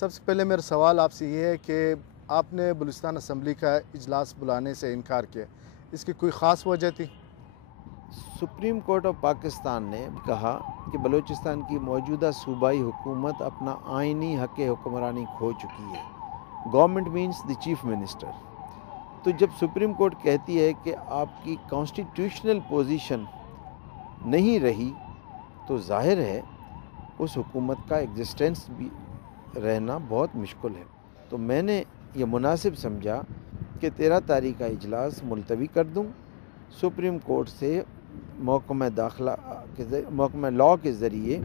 سب سے پہلے میرا سوال آپ سے یہ ہے کہ آپ نے بلوچستان اسمبلی کا اجلاس بلانے سے انکار کیا، اس کی کوئی خاص وجہ تھی؟ سپریم کورٹ آف پاکستان نے کہا کہ بلوچستان کی موجودہ صوبائی حکومت اپنا آئینی حق حکمرانی کھو چکی ہے۔ Government means the chief minister. تو جب سپریم کورٹ کہتی ہے کہ آپ کی کانسٹیٹیوشنل پوزیشن نہیں رہی تو ظاہر ہے اس حکومت کا ایگزسٹنس بھی رہنا بہت مشکل ہے۔ تو میں نے یہ مناسب سمجھا کہ 13 تاریخ کا اجلاس ملتوی کر دوں، سپریم کورٹ سے محکمہ داخلہ محکمہ لاء کے ذریعے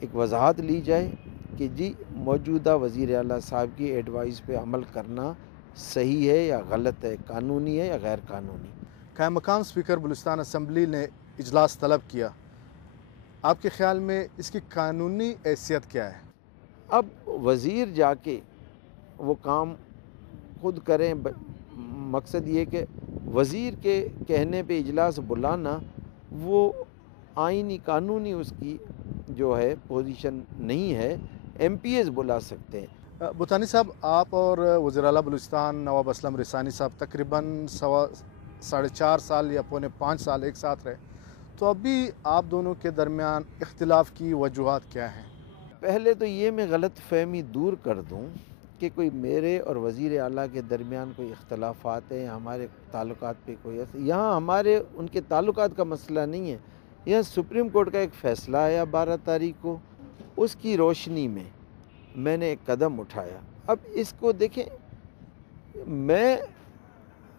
ایک وضاحت لی جائے کہ جی موجودہ وزیر اعلیٰ صاحب کی ایڈوائز پہ عمل کرنا صحیح ہے یا غلط ہے، قانونی ہے یا غیر قانونی۔ قائم مقام اسپیکر بلوچستان اسمبلی نے اجلاس طلب کیا، آپ کے خیال میں اس کی قانونی حیثیت کیا ہے؟ اب وزیر جا کے وہ کام خود کریں، مقصد یہ کہ وزیر کے کہنے پہ اجلاس بلانا وہ آئینی قانونی اس کی جو ہے پوزیشن نہیں ہے، ایم پی ایز بلا سکتے ہیں۔ بھوتانی صاحب، آپ اور وزیر اعلیٰ بلوچستان نواب اسلم رسانی صاحب تقریباً 4.5 سال یا 4.5 سال ایک ساتھ رہے، تو ابھی آپ دونوں کے درمیان اختلاف کی وجوہات کیا ہیں؟ پہلے تو یہ میں غلط فہمی دور کر دوں کہ کوئی میرے اور وزیر اعلیٰ کے درمیان کوئی اختلافات ہیں، ہمارے تعلقات پہ کوئی یہاں ہمارے ان کے تعلقات کا مسئلہ نہیں ہے۔ یہاں سپریم کورٹ کا ایک فیصلہ آیا 12 تاریخ کو، اس کی روشنی میں نے ایک قدم اٹھایا۔ اب اس کو دیکھیں،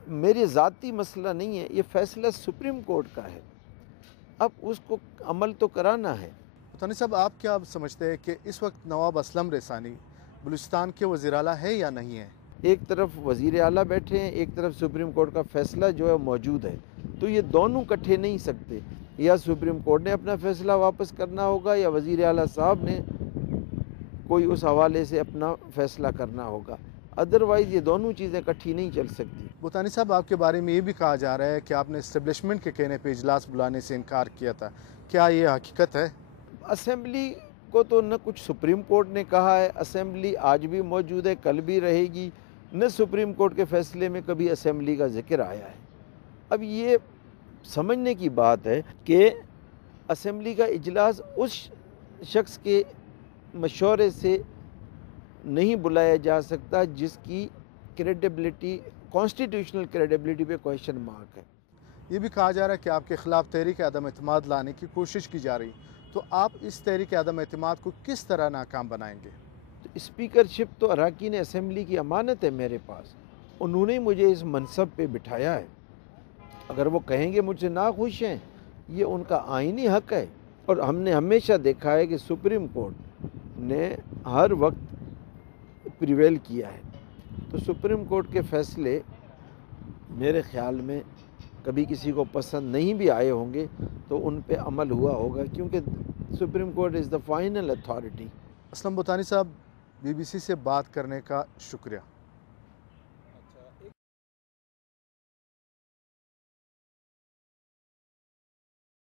میری ذاتی مسئلہ نہیں ہے، یہ فیصلہ سپریم کورٹ کا ہے، اب اس کو عمل تو کرانا ہے۔ بھوتانی صاحب، آپ کیا سمجھتے ہیں کہ اس وقت نواب اسلم رسانی بلوچستان کے وزیر اعلیٰ ہے یا نہیں ہے؟ ایک طرف وزیر اعلیٰ بیٹھے ہیں، ایک طرف سپریم کورٹ کا فیصلہ جو ہے موجود ہے، تو یہ دونوں کٹھے نہیں سکتے۔ یا سپریم کورٹ نے اپنا فیصلہ واپس کرنا ہوگا یا وزیر اعلیٰ صاحب نے کوئی اس حوالے سے اپنا فیصلہ کرنا ہوگا، ادروائز یہ دونوں چیزیں کٹھی نہیں چل سکتی۔ بھوتانی صاحب، آپ کے بارے میں یہ بھی کہا جا رہا ہے کہ آپ نے اسٹیبلشمنٹ کے کہنے پہ اجلاس بلانے سے انکار کیا تھا، کیا یہ حقیقت ہے؟ اسمبلی کو تو نہ کچھ سپریم کورٹ نے کہا ہے، اسمبلی آج بھی موجود ہے، کل بھی رہے گی، نہ سپریم کورٹ کے فیصلے میں کبھی اسمبلی کا ذکر آیا ہے۔ اب یہ سمجھنے کی بات ہے کہ اسمبلی کا اجلاس اس شخص کے مشورے سے نہیں بلایا جا سکتا جس کی کریڈیبلٹی، کانسٹیٹیوشنل کریڈیبلٹی پہ کویشچن مارک ہے۔ یہ بھی کہا جا رہا ہے کہ آپ کے خلاف تحریک عدم اعتماد لانے کی کوشش کی جا رہی، تو آپ اس تحریک عدم اعتماد کو کس طرح ناکام بنائیں گے؟ اسپیکرشپ تو اراکین اسمبلی کی امانت ہے میرے پاس، انہوں نے مجھے اس منصب پہ بٹھایا ہے، اگر وہ کہیں گے مجھ سے ناخوش ہیں، یہ ان کا آئینی حق ہے۔ اور ہم نے ہمیشہ دیکھا ہے کہ سپریم کورٹ نے ہر وقت پریویل کیا ہے، تو سپریم کورٹ کے فیصلے میرے خیال میں کبھی کسی کو پسند نہیں بھی آئے ہوں گے تو ان پہ عمل ہوا ہوگا، کیونکہ supreme court is the final authority. Aslam Bhutani صاحب، BBC سے بات کرنے کا شکریہ۔